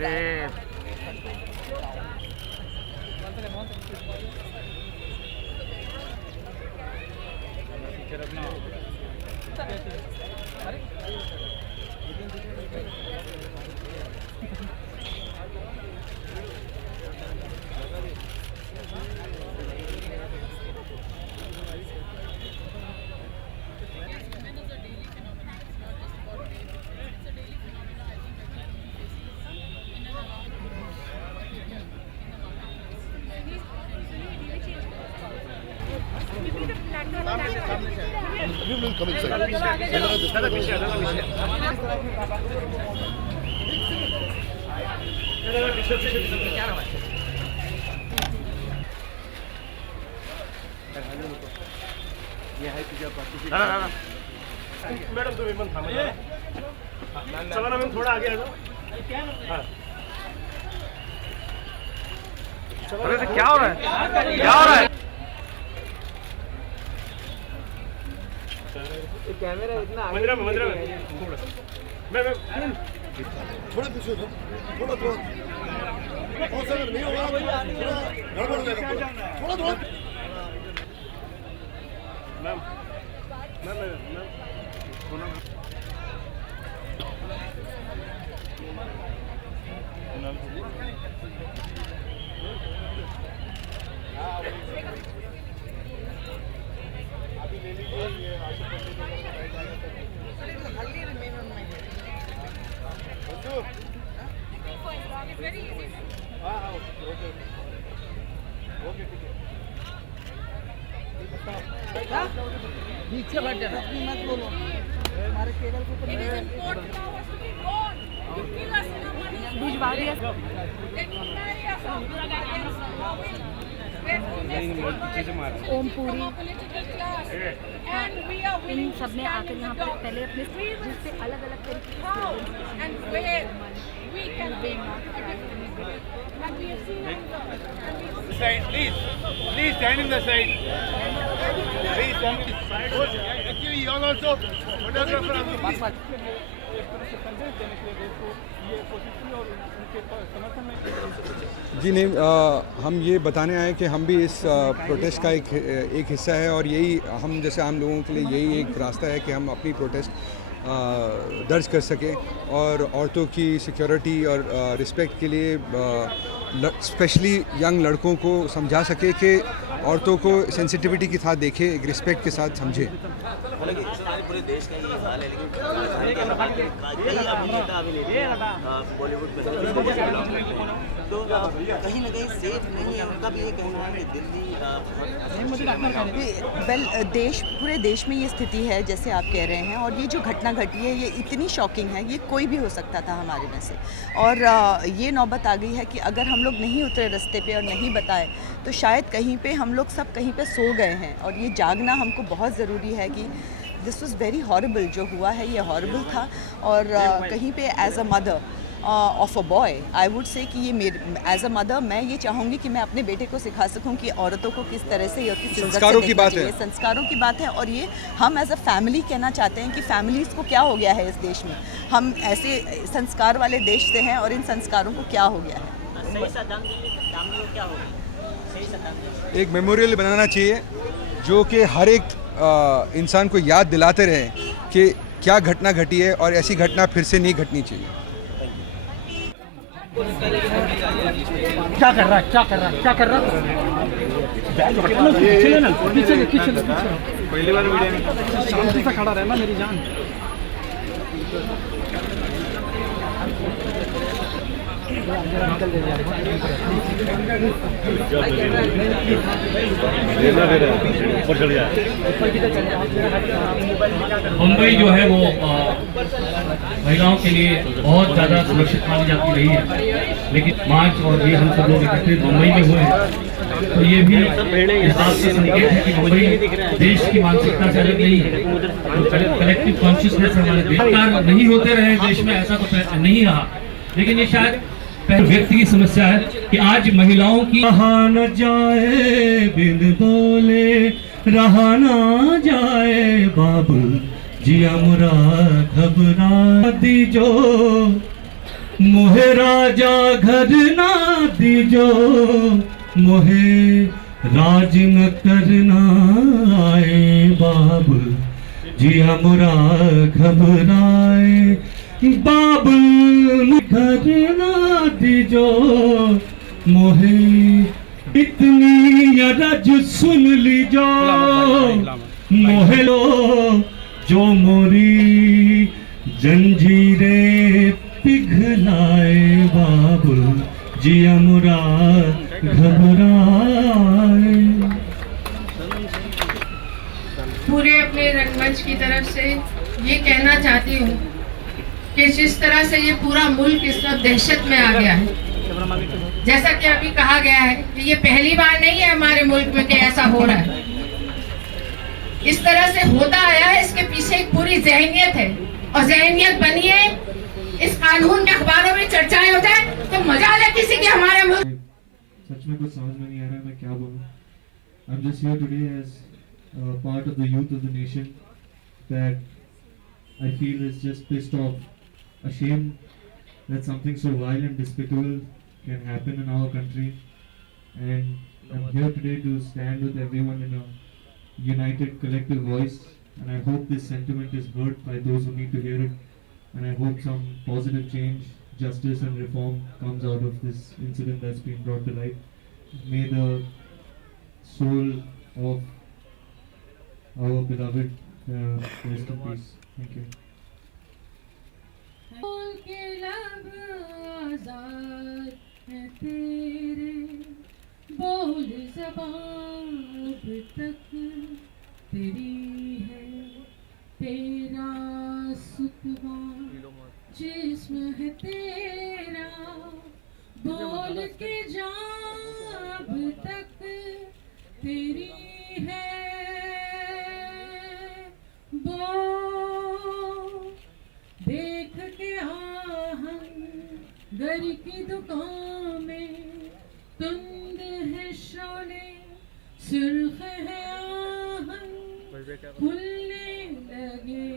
Madam तुम्ही पण थांबा चला ना मॅम थोडा आगे आ जाओ अरे क्या हो रहा है क्या हो रहा है कैमरा इतना मंदिर में थोड़ा मैं थोड़ा पीछे दो थोड़ा नहीं होगा गड़बड़ हो जाएगा थोड़ा मैम नीचे बैठ जाना मत बोलो हमारे केबल को ओमपुरी इन सब ने आकर यहाँ पर पहले अपने से अलग अलग तरीके Please stand in the side. Please stand in the side. Actually, you also photographer. जी नहीं, हम ये बताने आए कि हम भी इस प्रोटेस्ट का एक हिस्सा है और यही हम जैसे आम लोगों के लिए यही एक रास्ता है कि हम अपनी प्रोटेस्ट दर्ज कर सकें और औरतों की सिक्योरिटी और रिस्पेक्ट के लिए स्पेशली यंग लड़कों को समझा सके कि औरतों को सेंसिटिविटी के साथ देखे, एक रिस्पेक्ट के साथ समझे। पूरे देश का ये हाल है, लेकिन कई अभिनेता बॉलीवुड में तो कहीं ना कहीं सेफ नहीं है, उनका भी ये कहना है कि दिल्ली देश पूरे देश में ये स्थिति है जैसे आप कह रहे हैं, और ये जो घटना घटी है ये इतनी शॉकिंग है, ये कोई भी हो सकता था हमारे में से, और ये नौबत आ गई है कि अगर हम लोग नहीं उतरे रास्ते पे और नहीं बताए तो शायद कहीं पे हम लोग सब कहीं पे सो गए हैं, और ये जागना हमको बहुत ज़रूरी है कि दिस वाज वेरी हॉरिबल, जो हुआ है ये हॉरिबल था। और कहीं पे as a mother of a boy I would say कि ये मेरे एज अ मदर मैं ये चाहूँगी कि मैं अपने बेटे को सिखा सकूँ कि औरतों को किस तरह से संस्कारों की बात है, संस्कारों की बात है। और ये हम एज अ फैमिली कहना चाहते हैं कि फैमिलीज़ को क्या हो गया है इस देश में, हम ऐसे संस्कार वाले देश से हैं और इन संस्कारों को क्या हो गया है। एक मेमोरियल बनाना चाहिए जो कि हर एक इंसान को याद दिलाते रहे कि क्या घटना घटी है और ऐसी घटना फिर से नहीं घटनी चाहिए। क्या कर रहा है पहली बार वीडियो में शांति से खड़ा रहना मेरी जान। मुंबई जो है वो महिलाओं के लिए बहुत ज़्यादा सुरक्षित मानी जाती रही है, लेकिन मार्च और ये हम सब लोग इकट्ठे मुंबई में हुए हैं तो ये भी इस बात से संकेत है कि मुंबई देश की मानसिकता से अलग नहीं है। तो कलेक्टिव कॉन्शियसनेस हमारे देश नहीं होते रहे देश में, ऐसा तो नहीं रहा, लेकिन ये शायद व्यक्ति की समस्या है कि आज महिलाओं की रहा न जाए बिन बोले, रहा न जाए बाबू जिया मुरा घबरा दी जो मोहे राजा घर ना दीजो, मोहे राज न करना आए बाबुल जी हमरा घबराए। बाबुल घर ना दीजो, मोहे इतनी अरज सुन लीजो, मोहे लो जो मोरी जंजीरें पिघलाए बाबुल जी हमरा घबराए। पूरे अपने रंगमंच की तरफ से ये कहना चाहती हूँ कि जिस तरह से ये पूरा मुल्क इस वक्त दहशत में आ गया है, जैसा कि अभी कहा गया है कि ये पहली बार नहीं है हमारे मुल्क में कि ऐसा हो रहा है। इस तरह से होता आया है, इसके पीछे एक पूरी ज़हनियत है और ज़हनियत बनी है इस कानून के अखबारों में चर्चाएं हो जाए तो मजा ले किसी के हमारे मुल्क। सच में कुछ समझ में नहीं आ रहा है मैं क्या बोलूं। I'm just here today as part of the youth of the nation that I feel is just pissed off, ashamed that something so vile and despicable can happen in our country, and I'm here today to stand with everyone in a united collective voice, and I hope this sentiment is heard by those who need to hear it, and I hope some positive change, justice and reform comes out of this incident that's been brought to light. May the soul of our beloved rest in peace. Thank you. बोल के लब आज़ाद है तेरे, बोल ज़बान अब तक तेरी है, तेरा सुतवा जिस्म है तेरा, बोल के जा अब तक तेरी है। देख के घर की दुकान में तुंद है शोले, सुर्ख है आहन, खुलने लगे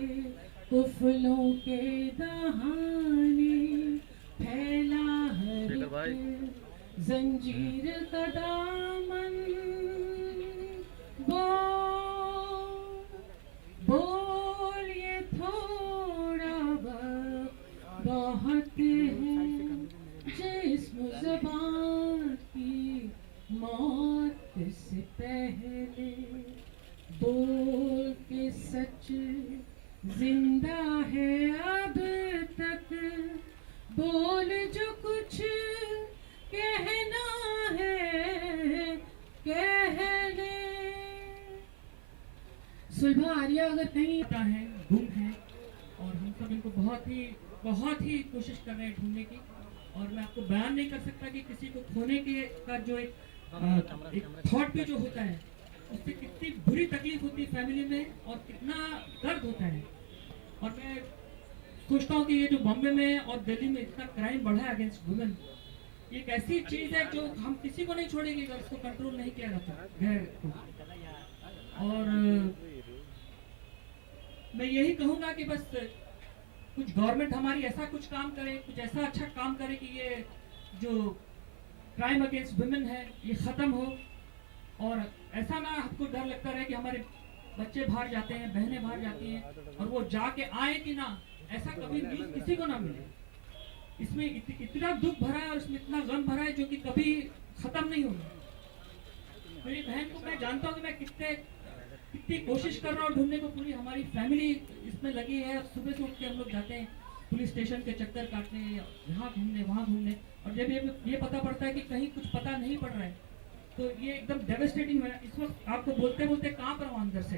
कुफलों के दहाने, फैला हर एक जंजीर का दामन। बोल ये थोड़ा बहुत है, जिस्म ज़बान की मौत से पहले, बोल के सच जिंदा है अब तक, बोल जो कुछ कहना है कह ले। सुलभा आर्या अगर कहीं है, गुम है, और हम सब इनको बहुत ही कोशिश कर रहे हैं ढूंढने की, और मैं आपको बयान नहीं कर सकता कि किसी को खोने के का जो एक थॉट भी जो होता है उससे कितनी बुरी तकलीफ होती है फैमिली में और कितना दर्द होता है। और मैं सोचता हूँ कि ये जो बॉम्बे में और दिल्ली में इतना क्राइम बढ़ा है अगेंस्ट वुमेन, ये एक ऐसी चीज़ है जो हम किसी को नहीं छोड़ेंगे अगर इसको कंट्रोल नहीं किया जाता। और मैं यही कहूँगा कि बस कुछ गवर्नमेंट हमारी ऐसा कुछ काम करे, कुछ ऐसा अच्छा काम करे कि ये जो क्राइम अगेंस्ट वुमेन है ये ख़त्म हो, और ऐसा ना हमको डर लगता रहे कि हमारे बच्चे बाहर जाते हैं, बहनें बाहर जाती हैं और वो जाके आए कि ना, ऐसा कभी न्यूज़ किसी को ना मिले। इसमें इतना दुख भरा है और इसमें इतना गम भरा है जो कि कभी ख़त्म नहीं होगा। मेरी बहन को मैं जानता हूँ कि मैं कितनी कोशिश कर रहा हूँ ढूंढने को, पूरी हमारी फैमिली इसमें लगी है। सुबह से उठ के हम लोग जाते हैं पुलिस स्टेशन के चक्कर काटने, यहाँ घूमने वहाँ घूमने, और जब ये पता पड़ता है कि कहीं कुछ पता नहीं पड़ रहा है तो ये एकदम डेवेस्टेटिंग है। इस वक्त आपको बोलते बोलते कहाँ पर हूँ अंदर से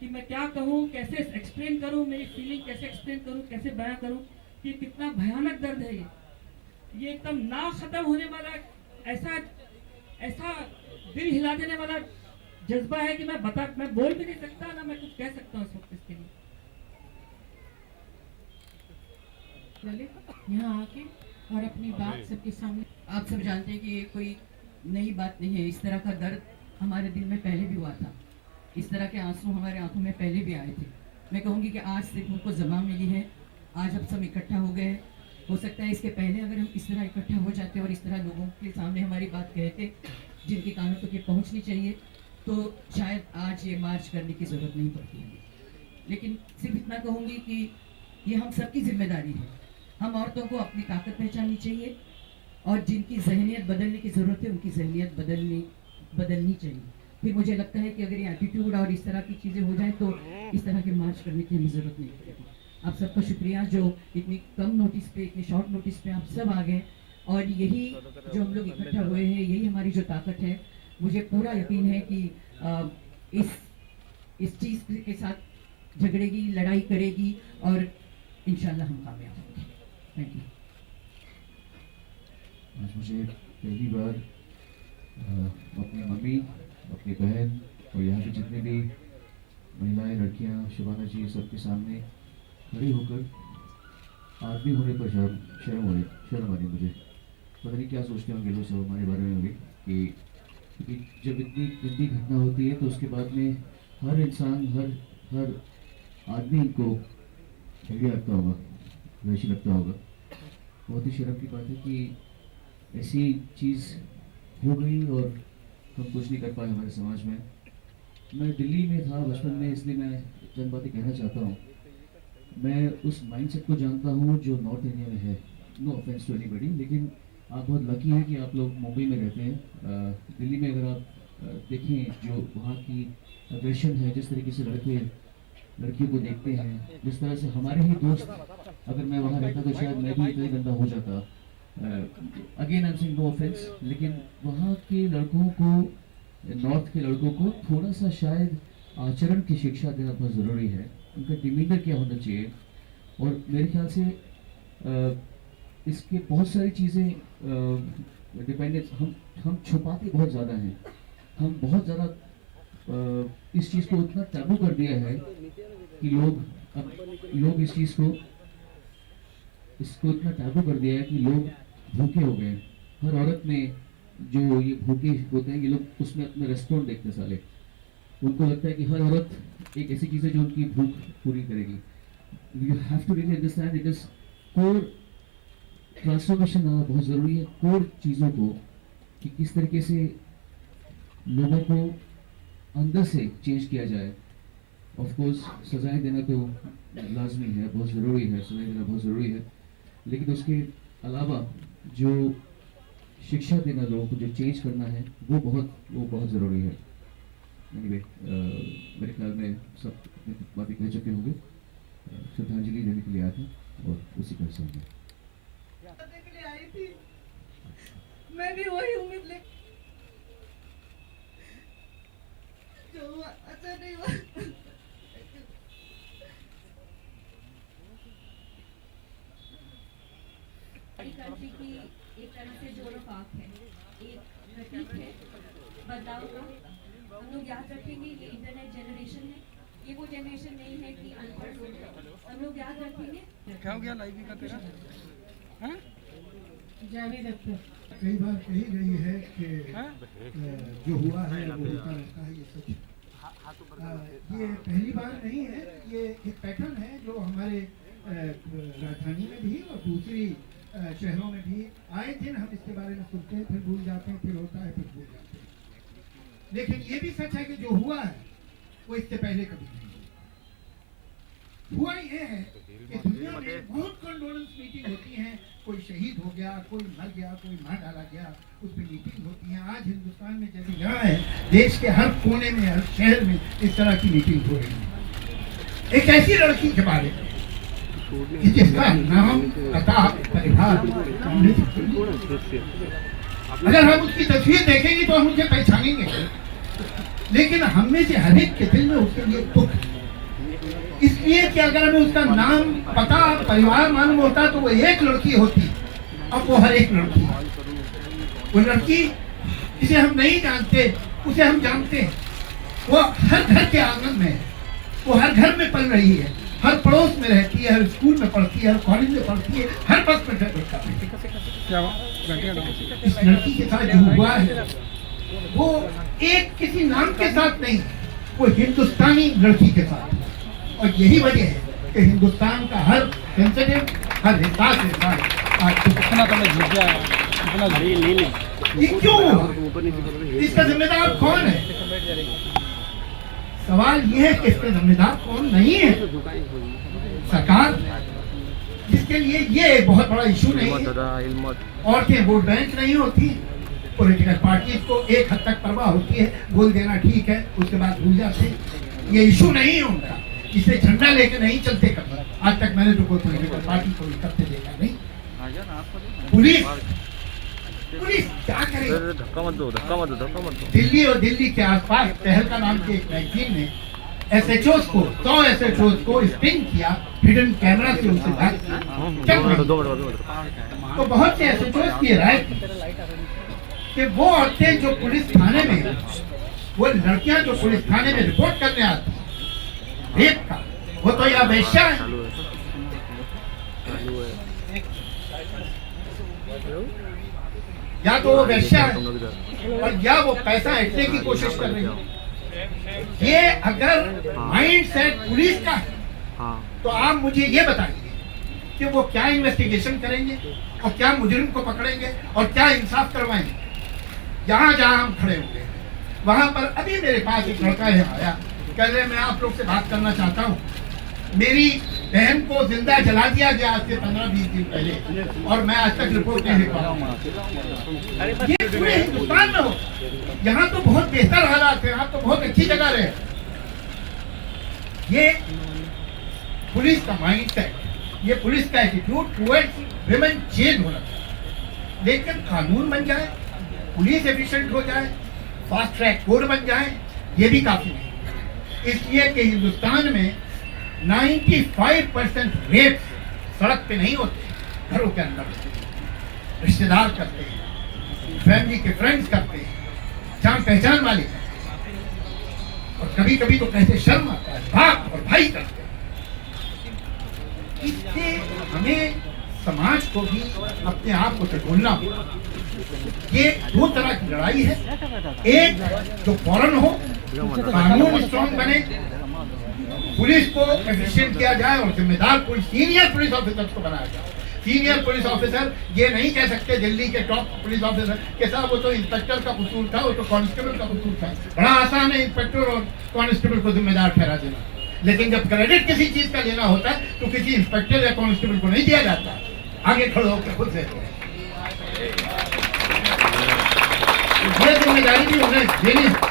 कि मैं क्या कहूँ, कैसे एक्सप्लेन करूँ, मेरी फीलिंग कैसे एक्सप्लेन करूँ, कैसे बयां करूँ कि कितना भयानक दर्द है ये एकदम ना ख़त्म होने वाला ऐसा दिल हिला देने वाला जज्बा है कि मैं बोल भी नहीं सकता, ना मैं कुछ कह सकता हूँ इस वक्त इसके लिए। यहाँ आके और अपनी बात सबके सामने, आप सब जानते हैं कि ये कोई नई बात नहीं है। इस तरह का दर्द हमारे दिल में पहले भी हुआ था, इस तरह के आंसू हमारे आंखों में पहले भी आए थे। मैं कहूँगी कि आज सिर्फ उनको जमा मिली है, आज अब सब इकट्ठा हो गए हो सकता है इसके पहले अगर हम इस तरह इकट्ठा हो जाते और इस तरह लोगों के सामने हमारी बात कहते जिनके कानों तक ये पहुंचनी चाहिए, तो शायद आज ये मार्च करने की ज़रूरत नहीं पड़ती है। लेकिन सिर्फ इतना कहूँगी कि ये हम सबकी जिम्मेदारी है। हम औरतों को अपनी ताकत पहचाननी चाहिए और जिनकी जहनियत बदलने की ज़रूरत है उनकी जहनियत बदलनी चाहिए। फिर मुझे लगता है कि अगर ये एटीट्यूड और इस तरह की चीज़ें हो जाए तो इस तरह के मार्च करने की हमें ज़रूरत नहीं पड़ेगी। आप सबका शुक्रिया जो इतनी कम नोटिस पे, इतनी शॉर्ट नोटिस पे आप सब आ गए, और यही जो हम लोग इकट्ठा हुए हैं, यही हमारी जो ताकत है। मुझे पूरा यकीन है कि इस चीज़ के साथ झगड़ेगी, लड़ाई करेगी और इंशाल्लाह हम कामयाब होंगे। Thank you. आज मुझे पहली बार अपनी मम्मी, अपनी बहन और यहाँ पे जितने भी महिलाएं, लड़कियाँ, शबाना जी, सबके सामने खड़ी होकर आदमी होने पर शर्म आ रही मुझे। पता नहीं क्या सोचते होंगे लोग सब हमारे बारे में होंगे कि जब इतनी गंदी घटना होती है तो उसके बाद में हर इंसान, हर आदमी को घटिया लगता होगा, वैसी लगता होगा। बहुत ही शर्म की बात है कि ऐसी चीज़ हो गई और हम कुछ नहीं कर पाए हमारे समाज में। मैं दिल्ली में था बचपन में, इसलिए मैं चंद बातें कहना चाहता हूँ। मैं उस माइंडसेट को जानता हूँ जो नॉर्थ इंडिया में है। नो ऑफेंस टू एनीबॉडी, लेकिन आप बहुत लकी हैं कि आप लोग मुंबई में रहते हैं। दिल्ली में अगर आप देखें जो वहाँ की अग्रेशन है, जिस तरीके से लड़कियों को देखते हैं, जिस तरह से हमारे ही दोस्त, अगर मैं वहाँ रहता तो शायद मैं भी इतना गंदा हो जाता। Again I am saying no offence, लेकिन वहाँ के लड़कों को, नॉर्थ के लड़कों को थोड़ा सा शायद आचरण की शिक्षा देना बहुत ज़रूरी है। उनका डिमीनर क्या होना चाहिए, और मेरे ख्याल से इसके बहुत सारी चीज़ें डिपेंडेंस हम छुपाते बहुत ज़्यादा हैं। हम बहुत ज़्यादा इस चीज़ को उतना टैबू कर दिया है कि लोग इस चीज़ को इसको इतना टैबू कर दिया है कि लोग भूखे हो गए। हर औरत में जो ये भूखे होते हैं, ये लोग उसमें अपने रेस्टोरेंट देखते हैं साले। उनको लगता है कि हर औरत एक ऐसी चीज़ है जो उनकी भूख पूरी करेगी। You have to really understand it is core transformation आना बहुत ज़रूरी है, कोर चीज़ों को, कि किस तरीके से लोगों को अंदर से चेंज किया जाए। ऑफ कोर्स सजाएं देना तो लाजमी है, बहुत ज़रूरी है, सजाएं देना बहुत ज़रूरी है, लेकिन उसके अलावा जो शिक्षा देना, लोगों को जो चेंज करना है, वो बहुत ज़रूरी है। एनीवे, मेरे ख्याल में सब बातें कह चुके होंगे। श्रद्धांजलि देने के लिए आया था और उसी का हिस्सा है। आई थी, मैं भी वही उम्मीद ले, जो हुआ अच्छा नहीं हुआ। कंट्री की एक तरह से जोड़ पाक है, एक प्रतीक है बदलाव का। हम लोग याद रखेंगे ये इंटरनेट जनरेशन है, ये वो जनरेशन नहीं है कि अनपढ़ लोग हैं। हम लोग याद रखेंगे। क्या हो गया लाइव का तेरा? हाँ? कई बार कही गई है कि जो हुआ है वो होता रहता है, ये सच। ये पहली बार नहीं है, ये एक पैटर्न है जो हमारे राजधानी में भी और दूसरी शहरों में भी आए दिन हम इसके बारे में सुनते हैं, फिर भूल जाते हैं, फिर होता है, फिर भूल जाते हैं। लेकिन ये भी सच है कि जो हुआ है वो इससे पहले कभी नहीं हुआ। ये है कि दुनिया में बहुत कंडोलेंस मीटिंग होती हैं, कोई शहीद हो गया, कोई मर गया, कोई मार डाला गया, उस पर मीटिंग होती है। आज हिंदुस्तान में जैसे यहाँ है, देश के हर कोने में, हर शहर में इस तरह की मीटिंग हो रही है। एक ऐसी लड़की के बारे में जिसका नाम, पता, परिवार, अगर हम उसकी तस्वीर देखेंगे तो हम उसे पहचानेंगे, लेकिन हम में से हर एक के दिल में उसके लिए दुख है। इसलिए कि अगर हमें उसका नाम, पता, परिवार मालूम होता तो वो एक लड़की होती, अब वो हर एक लड़की है। वो लड़की जिसे हम नहीं जानते उसे हम जानते हैं। वो हर घर के आंगन में है, वो हर घर में पल रही है, हर पड़ोस में रहती है, हर स्कूल में पढ़ती है, हर कॉलेज में पढ़ती है, हर बस में इस लड़की के साथ जो हुआ है वो एक किसी नाम के साथ नहीं, वो हिंदुस्तानी लड़की के साथ। और यही वजह है कि हिंदुस्तान का हर सेंसिटिव, हर हिसाब इतना तो मैं जीत गया, इतना ये क्यों? इसका जिम्मेदार कौन है? सवाल ये है कि इसका जिम्मेदार कौन नहीं है? सरकार, जिसके लिए ये एक बहुत बड़ा इशू नहीं है। औरतें वोट बैंक नहीं होती, पॉलिटिकल पार्टी को एक हद तक परवाह होती है, बोल देना ठीक है, उसके बाद भूल जाते हैं। ये इशू नहीं है उनका, इसे झंडा लेके नहीं चलते कभी। आज तक मैंने तो कोई पॉलिटिकल पार्टी को करते देखा नहीं। पुलिस क्या करे? धक्का मत दो। दिल्ली और दिल्ली के आसपास तहलका नाम के एक मैगजीन ने SHOs को 100 SHOs को स्टिंग किया, हिडन कैमरा से उनसे बात की। तो बहुत से SHOs की राय थी कि वो औरतें जो पुलिस थाने में, वो लड़कियां जो पुलिस थाने में रिपोर्ट करने आती रेप का, वो तो यह वेश्या है। या तो वो वेश्या है और या वो पैसा ऐंठने की कोशिश कर रही है। ये अगर माइंड सेट पुलिस का है तो आप मुझे ये बताइए कि वो क्या इन्वेस्टिगेशन करेंगे और क्या मुजरिम को पकड़ेंगे और क्या इंसाफ करवाएंगे। जहाँ जहाँ हम खड़े होंगे वहां पर अभी मेरे पास एक लड़का है आया, कह रहे मैं आप लोग से बात करना चाहता हूँ, मेरी बहन को जिंदा जला दिया गया आज से 15-20 दिन पहले और मैं आज तक रिपोर्ट नहीं लिख पाया। ये पूरे हिंदुस्तान में हो, यहाँ तो बहुत बेहतर हालात है, आप तो बहुत अच्छी जगह रहे। ये पुलिस का माइंड सेट, ये पुलिस का एटीट्यूड टुवर्ड्स विमेन चेंज होना चाहिए। लेकिन कानून बन जाए, पुलिस एफिशिएंट हो जाए, फास्ट ट्रैक कोड बन जाए, ये भी काफी नहीं। इसलिए कि हिंदुस्तान में 95% रेप सड़क पे नहीं होते, घरों के अंदर रिश्तेदार करते हैं, फैमिली के फ्रेंड्स करते हैं, जान पहचान वाले करते हैं, और कभी कभी तो कैसे शर्म आता है, बाप और भाई करते हैं। इससे हमें समाज को भी अपने आप को टटोलना होगा। ये दो तरह की लड़ाई है, एक जो फौरन हो, कानून स्ट्रॉन्ग बने, पुलिस को एफिशिएंट किया जाए और जिम्मेदार कोई सीनियर पुलिस ऑफिसर को बनाया जाए। सीनियर पुलिस ऑफिसर ये नहीं कह सकते दिल्ली के टॉप पुलिस ऑफिसर के साथ वो तो इंस्पेक्टर का कसूर था, वो तो कांस्टेबल का कसूर था। बड़ा आसान है इंस्पेक्टर और कांस्टेबल को जिम्मेदार ठहरा देना, लेकिन जब क्रेडिट किसी चीज का लेना होता है तो किसी इंस्पेक्टर या कांस्टेबल को नहीं दिया जाता, आगे खड़े होकर खुद से ये जिम्मेदारी भी उन्हें देनी है।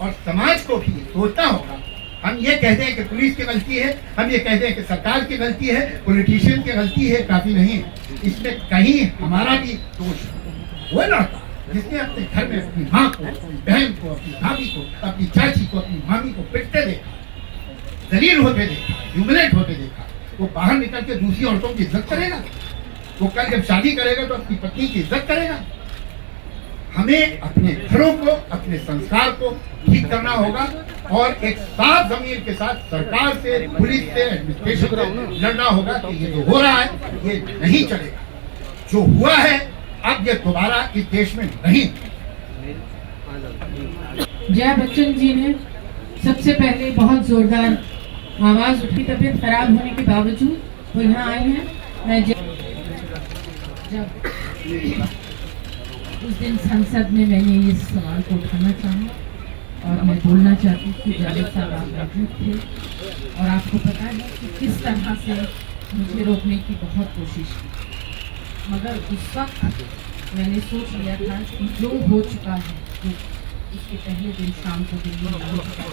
और समाज को भी सोचना होगा। हम ये कहते हैं कि पुलिस की गलती है, हम ये कहते हैं कि सरकार की गलती है, पॉलिटिशियन की गलती है, काफी नहीं है। इसमें कहीं हमारा भी दोष है। वो लड़का जिसने अपने घर में अपनी माँ को, अपनी बहन को, अपनी भाभी को, अपनी चाची को, अपनी मामी को पिटते देखा, दलील होते देखा, ह्यूमिलेट होते देखा, वो बाहर निकल के दूसरी औरतों की इज्जत करेगा? वो कल जब शादी करेगा तो अपनी पत्नी की इज्जत करेगा? हमें अपने घरों को, अपने संस्कार को ठीक करना होगा और एक साफ जमीन के साथ सरकार से, पुलिस से, एडमिनिस्ट्रेशन से लड़ना होगा कि ये जो हो रहा है ये नहीं चलेगा। जो हुआ है अब ये दोबारा इस देश में नहीं। जया बच्चन जी ने सबसे पहले बहुत जोरदार आवाज उठी, तबीयत खराब होने के बावजूद वो यहाँ आई हैं। मैं जब उस दिन संसद में मैंने इस सवाल को उठाना चाहा और मैं बोलना चाहती थी, जावेद साहब आप मौजूद थे और आपको पता है कि किस तरह से मुझे रोकने की बहुत कोशिश की, मगर उस वक्त मैंने सोच लिया था कि जो हो चुका है, जो इसके पहले दिन शाम को दिल्ली में हो चुका है,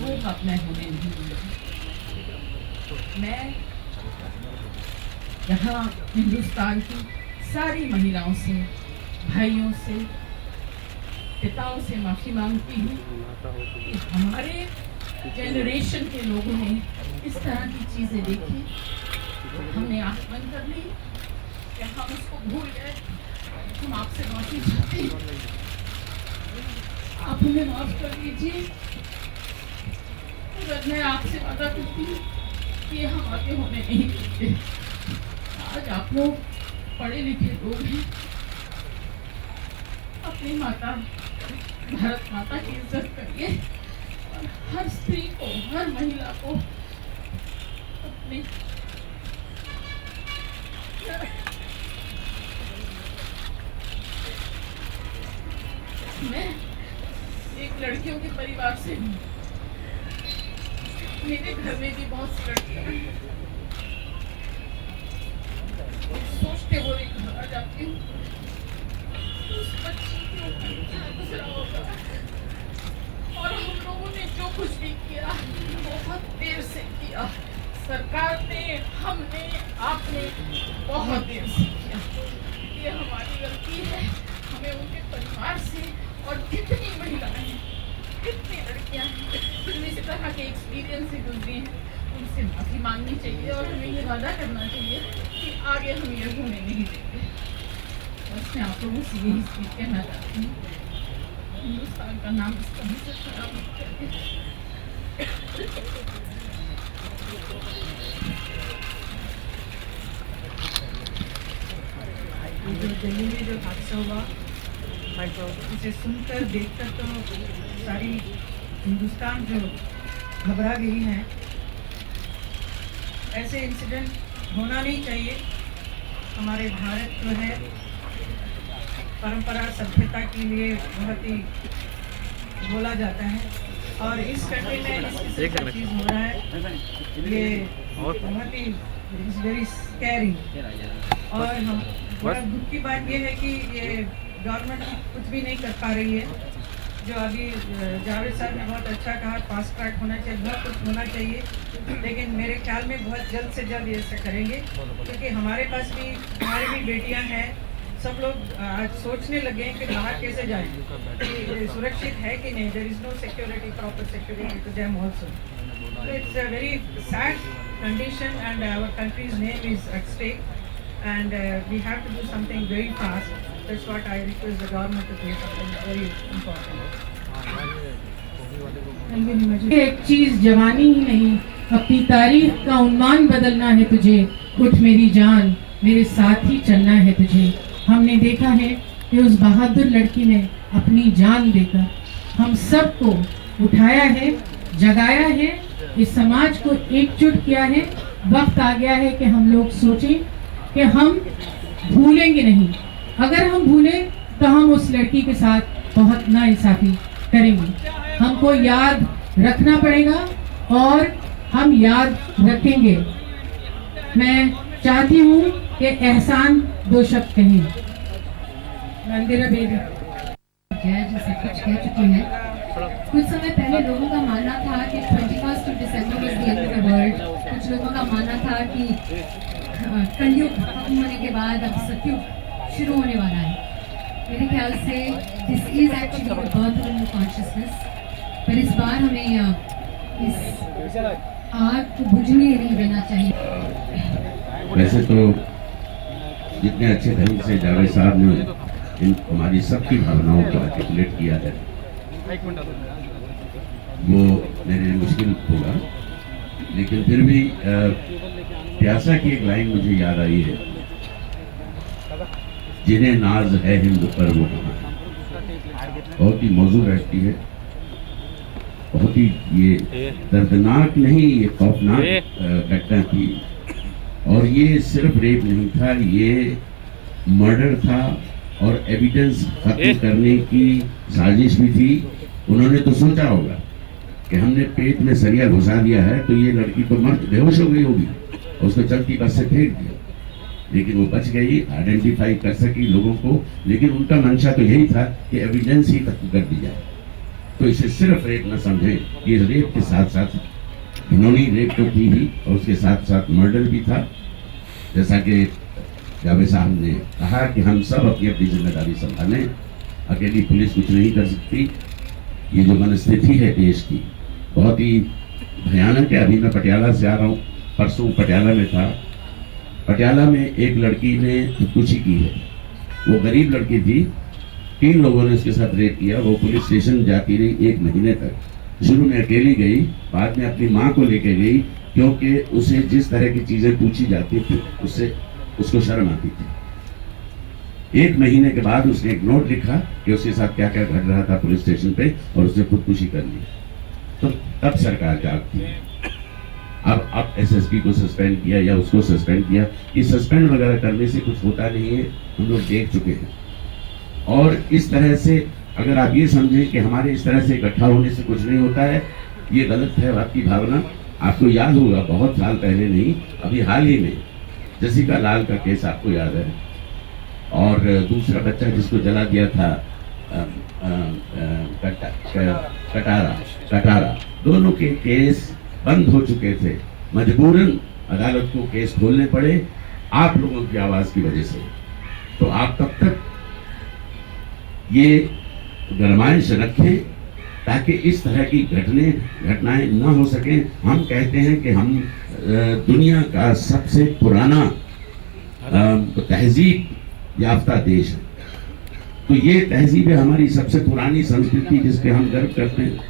वो अब मैं होने नहीं दूँगी। मैं यहाँ हिंदुस्तान की सारी महिलाओं से, भाइयों से, पिताओं से माफ़ी मांगती हूँ कि हमारे जनरेशन के लोगों ने इस तरह की चीज़ें देखी, हमने आँख बंद कर ली, क्या हम उसको भूल गए? हम आपसे माफ़ी चाहते हैं, आप हमें माफ़ कर दीजिए। और मैं आपसे वादा करती हूँ कि हम आगे होने नहीं देंगे। आज आप लोग पढ़े लिखे लोग हैं, अपनी माता भारत माता की इज्जत करिए और हर स्त्री को, हर महिला को अपने मैं एक लड़कियों के परिवार से हूँ। मेरे घर में भी बहुत सी लड़कियाँ हैं। सोचते हुए घर आ जाती हूँ, उस बच्ची के ऊपर क्या गुजरा होगा। और हम लोगों ने जो कुछ भी किया बहुत देर से किया। सरकार ने, हमने, आपने बहुत देर से किया। ये हमारी गलती है। हमें उनके परिवार से और जितनी महिलाएं हैं, कितनी लड़कियां हैं जो इस तरह के एक्सपीरियंस से गुजरी हैं, उनसे माफ़ी मांगनी चाहिए और हमें ये वादा करना चाहिए कि आगे हम ये होने नहीं देंगे। बस मैं आप लोगों से यही चीज़ कहना चाहती हूँ, हिंदुस्तान का नाम इस तरह से खराब मत करिए। जो दिल्ली में जो हादसा हुआ, इसे सुनकर देखकर तो सारी हिंदुस्तान जो घबरा गई है। ऐसे इंसिडेंट होना नहीं चाहिए। हमारे भारत जो है परंपरा सभ्यता के लिए बहुत ही बोला जाता है, और इस कंट्री में इस किस्म का चीज़ हो रहा है, ये बहुत ही वेरी स्कैरी। और हम बड़ा दुख की बात ये है कि ये गवर्नमेंट कुछ भी नहीं कर पा रही है। जो अभी जावेद साहब ने बहुत अच्छा कहा, फास्ट ट्रैक होना चाहिए, बहुत कुछ होना चाहिए, लेकिन मेरे ख्याल में बहुत जल्द से जल्द ये ऐसा करेंगे, क्योंकि हमारे पास भी हमारी भी बेटियां हैं। सब लोग आज सोचने लगे हैं कि बाहर कैसे जाएं, कि सुरक्षित है कि नहीं। There is no security, proper security to them also. So it's a very sad condition and our country's name is at stake, and we have to do something very fast. That's what I request the government to do something very important. एक चीज जवानी ही नहीं, अपनी तारीख का उन्मान बदलना है तुझे। उठ मेरी जान, मेरे साथ ही चलना है तुझे। हमने देखा है कि उस बहादुर लड़की ने अपनी जान देकर हम सबको उठाया है, जगाया है, इस समाज को एकजुट किया है। वक्त आ गया है कि हम लोग सोचें कि हम भूलेंगे नहीं। अगर हम भूलें तो हम उस लड़की के साथ बहुत नाइंसाफी करेंगे। हमको याद रखना पड़ेगा और हम याद रखेंगे। मैं चाहती हूँ कि एहसान दो शब्द कहें। मंदिरा बेबी जज सब कुछ कह चुके हैं। कुछ समय पहले लोगों का मानना था कि 21 December was the end of the world. कुछ लोगों का मानना था कि कलयुग खत्म होने के बाद अब सतयुग शुरू होने वाला है। मेरे ख्याल से this is actually the birth of new consciousness. पर इस बार हमें इस आग को बुझने नहीं देना चाहिए। वैसे तो जितने अच्छे ढंग से जावेद साहब ने इन हमारी सबकी भावनाओं को आर्टिकुलेट किया है, वो मेरे लिए मुश्किल होगा, लेकिन फिर भी प्यासा की एक लाइन मुझे याद आई है, जिन्हें नाज है हिंद पर वो कहाँ है। बहुत ही मौजूद रहती है, बहुत ही ये दर्दनाक नहीं, ये खौफनाक घटना थी। और ये सिर्फ रेप नहीं था, ये मर्डर था और एविडेंस खत्म करने की साजिश भी थी। उन्होंने तो सोचा होगा कि हमने पेट में सरिया घुसा दिया है तो ये लड़की तो मर बेहोश हो गई होगी, और उसको चलती बस से फेंक दिया, लेकिन वो बच गई, आइडेंटिफाई कर सकी लोगों को। लेकिन उनका मंशा तो यही था कि एविडेंस ही खत्म कर दी जाए। तो इसे सिर्फ रेप न समझे, ये रेप के साथ साथ इन्होंने रेप तो की ही, और उसके साथ साथ मर्डर भी था। जैसा कि जावेद साहब ने कहा कि हम सब अपनी अपनी जिम्मेदारी संभालें, अकेली पुलिस कुछ नहीं कर सकती। ये जो मनस्थिति है देश की बहुत ही भयानक है। अभी मैं पटियाला से आ रहा हूँ, परसों पटियाला में था। पटियाला में एक लड़की ने खुदकुशी की है। वो गरीब लड़की थी, 3 लोगों ने उसके साथ रेप किया। वो पुलिस स्टेशन जाती रही 1 महीने तक। शुरू में अकेली गई, बाद में अपनी माँ को लेके गई, क्योंकि उसे जिस तरह की चीज़ें पूछी जाती थी उससे उसको शर्म आती थी। 1 महीने के बाद उसने एक नोट लिखा कि उसके साथ क्या क्या घट रहा था पुलिस स्टेशन पे, और उसने खुदकुशी कर ली। तो तब सरकार जागती है। अब एसएसपी को सस्पेंड किया या उसको सस्पेंड किया, ये सस्पेंड वगैरह करने से कुछ होता नहीं है, हम लोग देख चुके हैं। और इस तरह से अगर आप ये समझें कि हमारे इस तरह से इकट्ठा होने से कुछ नहीं होता है, ये गलत है आपकी भावना। आपको याद होगा बहुत साल पहले नहीं, अभी हाल ही में जसिका लाल का केस आपको याद है, और दूसरा बच्चा जिसको जला दिया था कटारा, दोनों के केस बंद हो चुके थे। मजबूरन अदालत को केस खोलने पड़े आप लोगों की आवाज की वजह से। तो आप तब तक ये गरमाइश रखें ताकि इस तरह की घटनाएं न हो सके। हम कहते हैं कि हम दुनिया का सबसे पुराना तहजीब याफ्ता देश है, तो ये तहजीब है हमारी सबसे पुरानी संस्कृति जिसके हम गर्व करते हैं।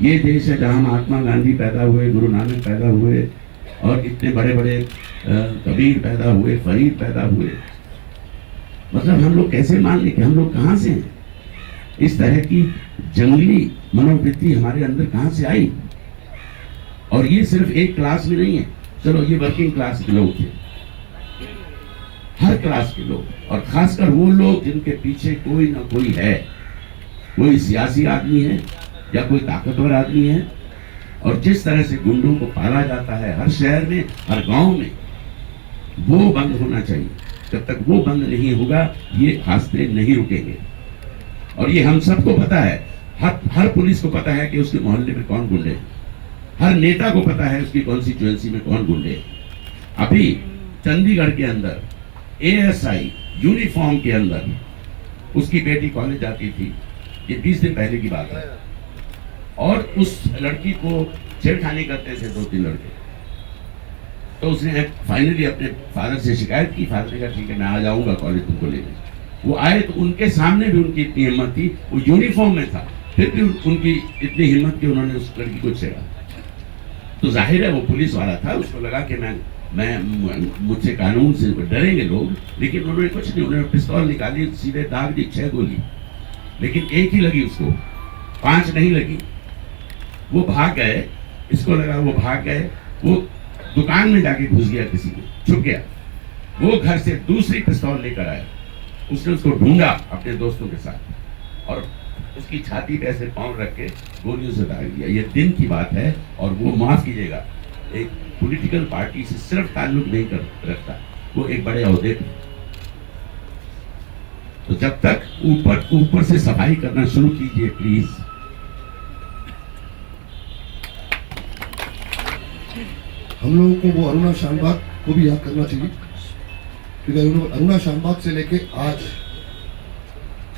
ये देश है जहाँ महात्मा गांधी पैदा हुए, गुरु नानक पैदा हुए, और इतने बड़े बड़े कबीर पैदा हुए, फरीद पैदा हुए। मतलब हम लोग कैसे मान लें कि हम लोग कहाँ से हैं? इस तरह की जंगली मनोवृत्ति हमारे अंदर कहाँ से आई? और ये सिर्फ एक क्लास में नहीं है, चलो ये वर्किंग क्लास के लोग थे, हर क्लास के लोग, और खासकर वो लोग जिनके पीछे कोई ना कोई है, कोई सियासी आदमी है या कोई ताकतवर आदमी है। और जिस तरह से गुंडों को पाला जाता है हर शहर में, हर गांव में, वो बंद होना चाहिए। जब तक वो बंद नहीं होगा ये हादसे नहीं रुकेंगे। और ये हम सबको पता है, हर पुलिस को पता है कि उसके मोहल्ले में कौन गुंडे हैं, हर नेता को पता है उसकी कॉन्स्टिट्यूएंसी में कौन गुंडे हैं। अभी चंडीगढ़ के अंदर एएसआई यूनिफॉर्म के अंदर उसकी बेटी कॉलेज जाती थी, ये 20 दिन पहले की बात है, और उस लड़की को छेड़खानी करते थे 2-3 लड़के। तो उसने फाइनली अपने फादर से शिकायत की, फादर ने कहा ठीक है मैं आ जाऊंगा कॉलेज तुमको लेने। वो आए तो उनके सामने भी उनकी इतनी हिम्मत थी, वो यूनिफॉर्म में था, फिर भी उनकी इतनी हिम्मत कि उन्होंने उस लड़की को छेड़ा। तो जाहिर है वो पुलिस वाला था, उसको लगा कि मैं मुझसे कानून से डरेंगे लोग, लेकिन उन्होंने कुछ नहीं, उन्होंने पिस्तौल निकाली, सीधे दाग दी 6 गोली, लेकिन एक ही लगी उसको, 5 नहीं लगी। वो भाग गए, इसको लगा वो भाग गए, वो दुकान में जाके घुस गया, किसी में छुप गया, वो घर से दूसरी पिस्तौल लेकर आया, उसने उसको ढूंढा अपने दोस्तों के साथ और उसकी छाती पे ऐसे पाँव रख के गोलियों से दाग दिया। ये दिन की बात है, और वो माफ कीजिएगा एक पॉलिटिकल पार्टी से सिर्फ ताल्लुक नहीं कर रखता, वो एक बड़े ओहदे पे। तो जब तक ऊपर से सफाई करना शुरू कीजिए प्लीज। हम लोगों को वो अरुणा शानबाग को भी याद करना चाहिए, क्योंकि अरुणा शानबाग से लेके आज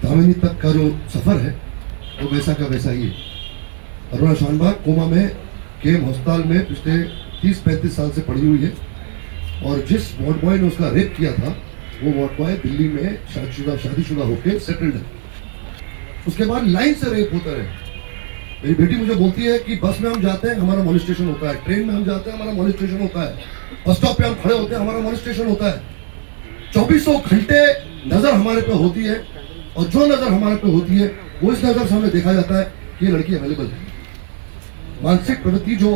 दामिनी तक का जो सफर है वो वैसा का वैसा ही है। अरुणा शानबाग कोमा में केम अस्पताल में पिछले 30-35 साल से पड़ी हुई है, और जिस वार्ड बॉय ने उसका रेप किया था वो वार्ड बॉय दिल्ली में शादीशुदा होकर सेटल्ड है। उसके बाद लाइन से रेप होता रहे। मेरी बेटी मुझे बोलती है कि बस में हम जाते हैं हमारा मॉलेस्टेशन होता है, ट्रेन में हम जाते हैं हमारा मॉलेस्टेशन होता है, बस स्टॉप पे हम खड़े होते हैं हमारा मॉलेस्टेशन होता है। 2400 घंटे नजर हमारे पे होती है, और जो नजर हमारे पे होती है वो इस नजर से हमें देखा जाता है कि ये लड़की अवेलेबल है। मानसिक प्रगति जो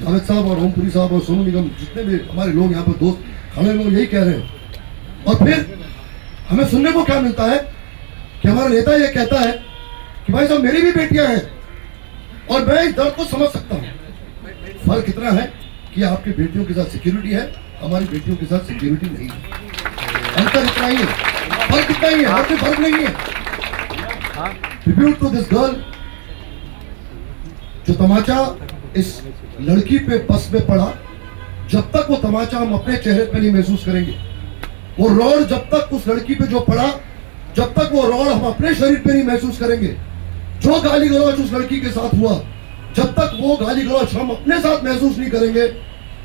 जावेद साहब और ओमपुरी साहब और सोनू निगम जितने भी हमारे लोग यहाँ पर दोस्त खड़े लोग यही कह रहे हैं, और फिर हमें सुनने को क्या मिलता है कि हमारा नेता ये कहता है कि भाई साहब मेरी भी बेटियां हैं और मैं इस दर्द को समझ सकता हूँ। फर्क इतना है कि आपकी बेटियों के साथ सिक्योरिटी है, हमारी बेटियों के साथ सिक्योरिटी नहीं है। अंतर इतना ही है, फर्क इतना ही है, और कोई फर्क नहीं है। ट्रिब्यूट टू दिस गर्ल, जो तमाचा इस लड़की पे बस में पड़ा, जब तक वो तमाचा हम अपने चेहरे पे नहीं महसूस करेंगे, वो रॉड जब तक उस लड़की पे जो पड़ा, जब तक वो रॉड हम अपने शरीर पे नहीं महसूस करेंगे, जो गाली गलौज उस लड़की के साथ हुआ, जब तक वो गाली गलौज हम अपने साथ महसूस नहीं करेंगे,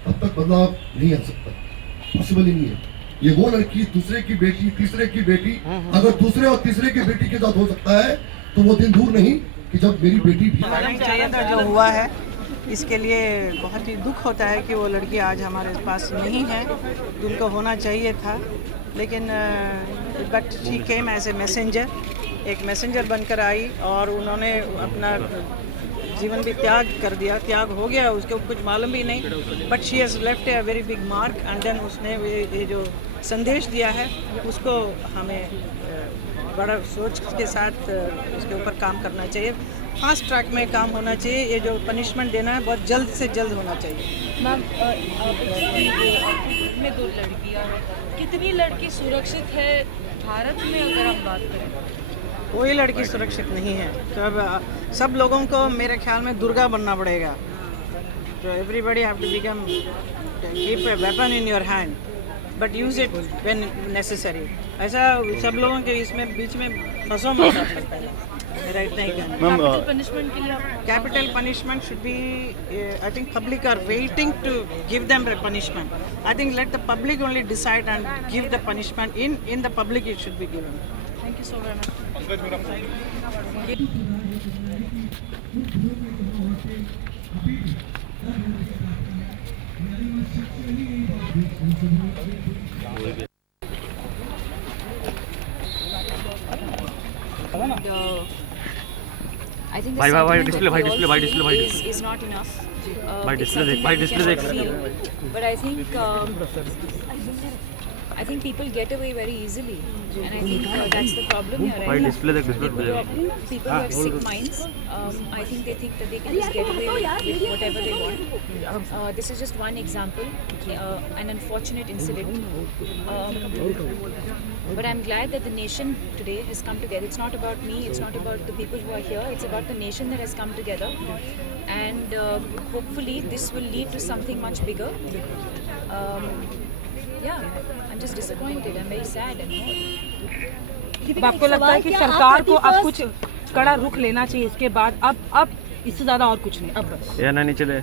तब तक बदलाव नहीं आ सकता, पॉसिबल ही नहीं है। ये वो लड़की दूसरे की बेटी, तीसरे की बेटी, अगर दूसरे और तीसरे की बेटी के साथ हो सकता है तो वो दिन दूर नहीं कि जब मेरी बेटी भी। चाहिए था जो हुआ है, इसके लिए बहुत ही दुख होता है कि वो लड़की आज हमारे पास नहीं है, जिनको होना चाहिए था, लेकिन but she came as a messenger, एक मैसेंजर बनकर आई, और उन्होंने अपना जीवन भी त्याग कर दिया, त्याग हो गया, उसको कुछ मालूम भी नहीं, but she has left a very big mark and then उसने ये जो संदेश दिया है उसको हमें बड़ा सोच के साथ उसके ऊपर काम करना चाहिए, फास्ट ट्रैक में काम होना चाहिए, ये जो पनिशमेंट देना है बहुत जल्द से जल्द होना चाहिए। मैम में 2 लड़कियाँ हैं, कितनी लड़की सुरक्षित है भारत में अगर हम बात करें? कोई लड़की सुरक्षित नहीं है, तो अब सब लोगों को मेरे ख्याल में दुर्गा बनना पड़ेगा, तो everybody have to become keep a weapon in your hand but use it when necessary. ऐसा सब लोगों के इसमें बीच में फंसो मत सकता है, मेरा इतना ही कहना है। पनिशमेंट के लिए capital punishment should be, I think public are waiting to give them punishment. I think let the public only decide and give the punishment in the public it should be given. Thank you so very much. I think भाई display is not enough. भाई display देख। But I think people get away very easily, and I think that's the problem here. भाई Right? display देख People who have sick minds, I think they think that they can just get away with whatever they want. This is just one example, an unfortunate incident. But I'm glad that the nation today has come together. It's not about me, it's not about the people who are here, it's about the nation that has come together. And hopefully this will lead to something much bigger. Yeah, I'm just disappointed. I'm very sad and hurt. आपको लगता है कि सरकार को अब कुछ कड़ा रुख लेना चाहिए इसके बाद? अब इससे ज़्यादा और कुछ नहीं, अब बस या नहीं चले?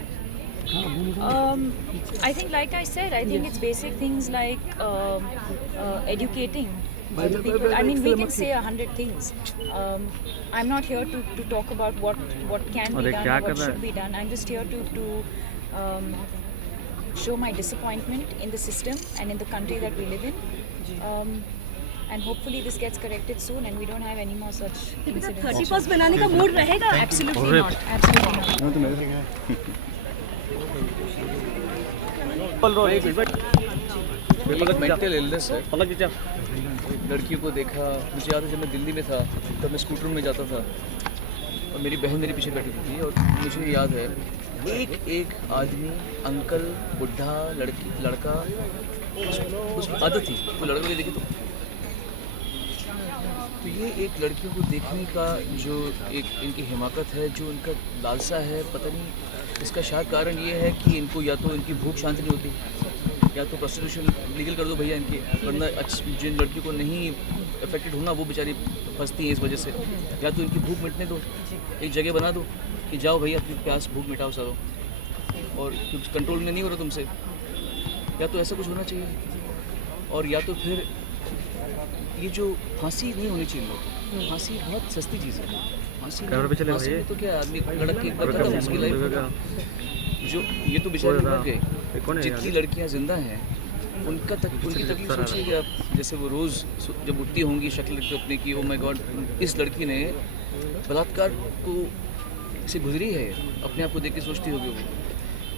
I think, like I said, I think it's basic things like educating the people. I mean, we can say 100 things. I'm not here to talk about what can be done or what should be done. I'm just here to show my disappointment in the system and in the country that we live in. And hopefully this gets corrected soon and we don't have any more such incidents. 31st बनाने का mood रहेगा? Absolutely not. Absolutely not. Mental illness है। लड़कियों को देखा, मुझे याद है जब मैं दिल्ली में था तब मैं स्कूटर में जाता था और मेरी बहन मेरे पीछे बैठी थी और मुझे याद है एक आदमी, अंकल, बुढ़ा, लड़का, उस आदत थी तो लड़कों को देखे तो ये एक लड़कियों को देखने का जो एक इनकी हिमाकत है, जो इनका लालसा है, पता नहीं इसका शायद कारण ये है कि इनको या तो इनकी भूख शांत नहीं होती, या तो प्रोस्टिट्यूशन लीगल कर दो भैया इनकी, वरना जिन लड़कियों को नहीं अफेक्टेड होना वो बेचारी फंसती हैं इस वजह से, या तो इनकी भूख मिटने दो, एक जगह बना दो कि जाओ भैया अपनी प्यास भूख मिटाओ सारो, और कुछ कंट्रोल में नहीं हो रहा तुमसे, या तो ऐसा कुछ होना चाहिए। और या तो फिर ये जो फांसी नहीं होनी चाहिए लोग, फांसी बहुत सस्ती चीज़ है, फांसी में तो क्या आदमी लड़क के कब खत्म उसकी लाइफ, जो ये तो बेचारे मर गए, जितनी लड़कियां जिंदा हैं उनकी तकलीफ सोचिए कि आप जैसे वो रोज़ जब उठती होंगी शक्ल अपने की, ओ माय गॉड इस लड़की ने बलात्कार को से गुजरी है, अपने आप को देख के सोचती होगी वो।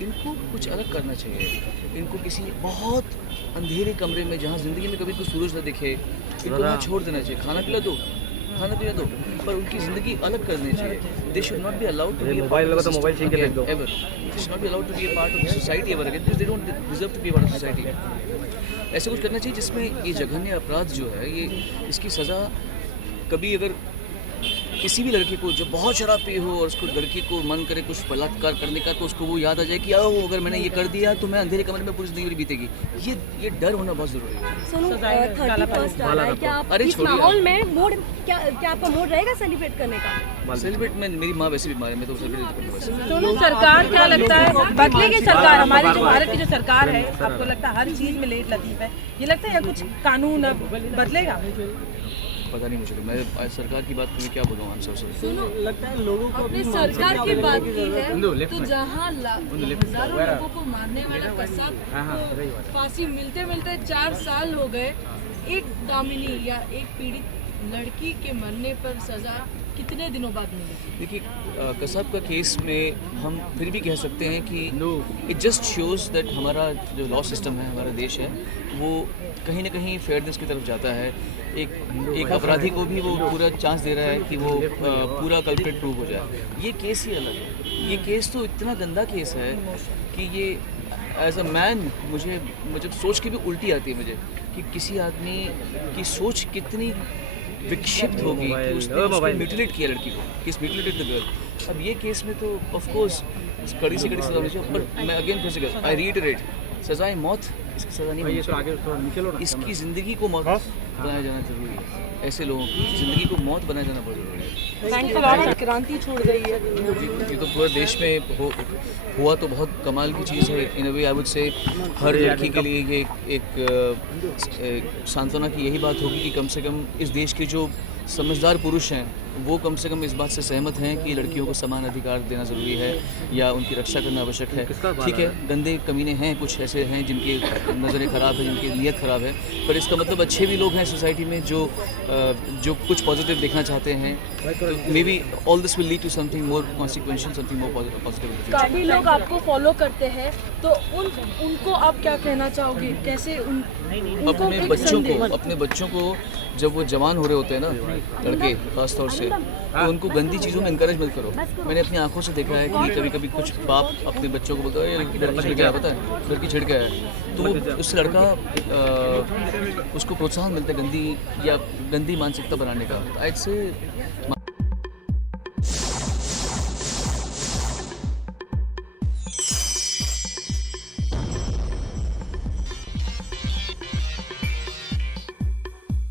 इनको कुछ अलग करना चाहिए, इनको किसी बहुत अंधेरे कमरे में जहाँ ज़िंदगी में कभी कुछ सूरज न दिखे, इनको वहाँ छोड़ देना चाहिए, खाना पिला दो, पर उनकी ज़िंदगी अलग कर देनी चाहिए। They should not be allowed to be ever, they should not be allowed to be a part of the society ever again, they don't deserve to be part of society. ऐसा कुछ करना चाहिए जिसमें ये जघन्य अपराध जो है, ये इसकी सज़ा कभी अगर किसी भी लड़के को जो बहुत शराब पी हो और उसको लड़की को मन करे कुछ बलात्कार करने का, तो उसको वो याद आ जाए कि अगर मैंने ये कर दिया तो मैं अंधेरे कमरे में पूरी जिंदगी बीतेगी। ये डर होना बहुत जरूरी है। सुनो 31st आ रहा है, क्या आप इस माहौल में मूड क्या आपका मूड रहेगा सेलिब्रेट करने का? सेलिब्रेट में मेरी माँ वैसे बीमार है, मैं तो सेलिब्रेट करूँगा। सुनो सरकार क्या लगता है बदलेगी सरकार, हमारी जो भारत की जो सरकार है, आपको लगता है हर चीज़ में लेट लतीफ़ है, ये लगता है या कुछ कानून बदलेगा? पता नहीं मुझे, मैं सरकार की बात में क्या बोलूँ आंसर से। सुनो लगता है लोगों को अपनी सरकार की बात की है तो जहाँ हजारों लोगों को मारने वाला कसाब फांसी मिलते 4 साल हो गए, एक दामिनी या एक पीड़ित लड़की के मरने पर सज़ा कितने दिनों बाद मिलेगी? देखिए कसाब का केस में हम फिर भी कह सकते हैं कि इट जस्ट शोज़ दैट हमारा जो लॉ सिस्टम है, हमारा देश है, वो कहीं ना कहीं फेयरनेस की तरफ जाता है। एक अपराधी को भी वो पूरा चांस दे रहा है कि वो पूरा कल्प्रिट प्रूव हो जाए। ये केस ही अलग है। ये केस तो इतना गंदा केस है कि ये एज अ मैन मुझे मतलब सोच के भी उल्टी आती है मुझे कि किसी आदमी की सोच कितनी विक्षिप्त होगी कि उसने उसको म्यूटिलेट किया लड़की को, किस म्यूटिलेटेड द गर्ल। अब ये केस में तो ऑफ कोर्स कड़ी से कड़ी सजा होनी चाहिए, पर मैं अगेन फिर से आई रीइटरेट, सजाए मौत इसकी सज़ा नहीं होनी चाहिए। इसकी ज़िंदगी को मौत बनाया जाना जरूरी है। ऐसे लोगों की ज़िंदगी को मौत बनाया जाना बहुत जरूरी है। क्रांति छोड़ गई है। ये तो पूरे देश में हुआ तो बहुत कमाल की चीज़ है। इन अ वे आई वुड से हर लड़की के लिए ये एक सांत्वना की यही बात होगी कि कम से कम इस देश के जो समझदार पुरुष हैं वो कम से कम इस बात से सहमत हैं कि लड़कियों को समान अधिकार देना ज़रूरी है या उनकी रक्षा करना आवश्यक है। ठीक है, गंदे कमीने हैं, कुछ ऐसे हैं जिनकी नज़रें ख़राब है, जिनकी नीयत ख़राब है, पर इसका मतलब अच्छे भी लोग हैं सोसाइटी में जो कुछ पॉजिटिव देखना चाहते हैं। तो maybe all this will lead to something more consequential, something more positive. काफ़ी लोग आपको फॉलो करते हैं, तो उनको आप क्या कहना चाहोगे? कैसे अपने बच्चों को जब वो जवान हो रहे होते हैं ना, लड़के खास तौर से, तो उनको गंदी चीज़ों में इंकरेज मत करो। मैंने अपनी आंखों से देखा है कि कभी कभी कुछ बाप अपने बच्चों को बोलता है लड़की छिड़ गया, पता है लड़की छिड़ गया है, तो उससे लड़का उसको प्रोत्साहन मिलता है गंदी मानसिकता बनाने का। आज से